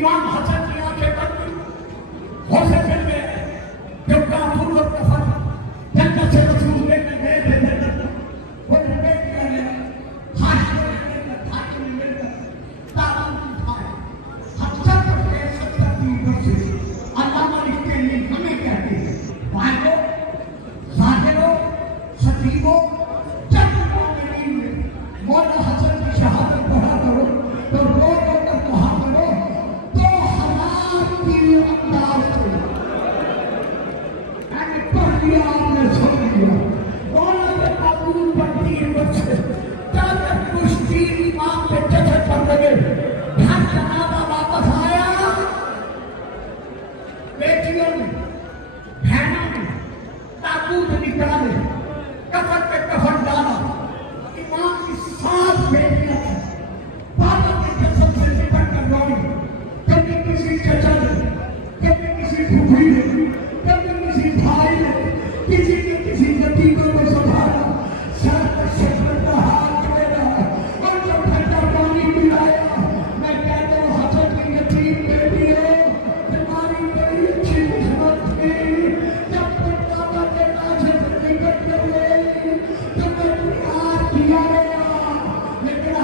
इमाम हसन की आंखें बंद हुई, होश फिर गए। जब काफूर और कफन जन्नत से रसूल लेकर गए थे जन्नत, वो नबी क्या है हाशिम में हाकिम में ताबूत उठाए। हम सब के 70 वर्ष अल्लाह मालिक के लिए हमें कहते हैं भाइयों, साथियों, सतीबों, जब मौला हसन की शहादत पढ़ा करो तो रो रो कर कहा करो 2000 की अंदाज से मैंने पढ़ लिया, आपने सुन लिया। मौला के काबूल पर 3 वर्ष जब तक कुछ 3 इमाम पे जजत कर लगे, घर जनाजा वापस आया, बेटियों ने बहनों ने ताबूत निकाले, कफन पे कफन डाला। इमाम की 7 बेटियां थी, बाबा के कसम से निपट कर रोई। कभी किसी चचा ने, कभी किसी फूफी ने, कभी किसी भाई ने, किसी ने किसी यतीमों को संभाला, सर पर शफकत का हाथ मेरा और जब ठंडा पानी पिलाया। मैं कहता हूँ हसन की यतीम बेटियों, तुम्हारी बड़ी अच्छी किस्मत थी। जब तक बाबा के नाज़ से निकट कर गई तो मैं तुम्हें याद किया गया, लेकिन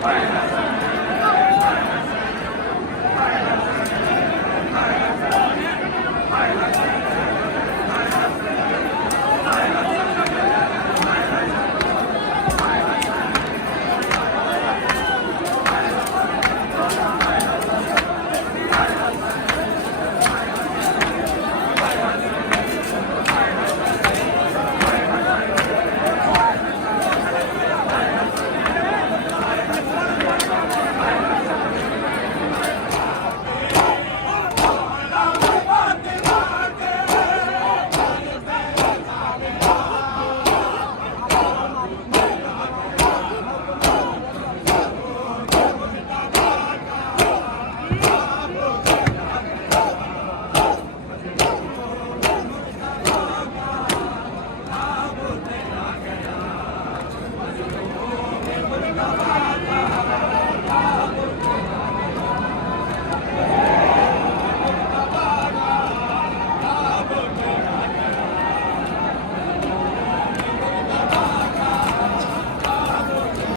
Right.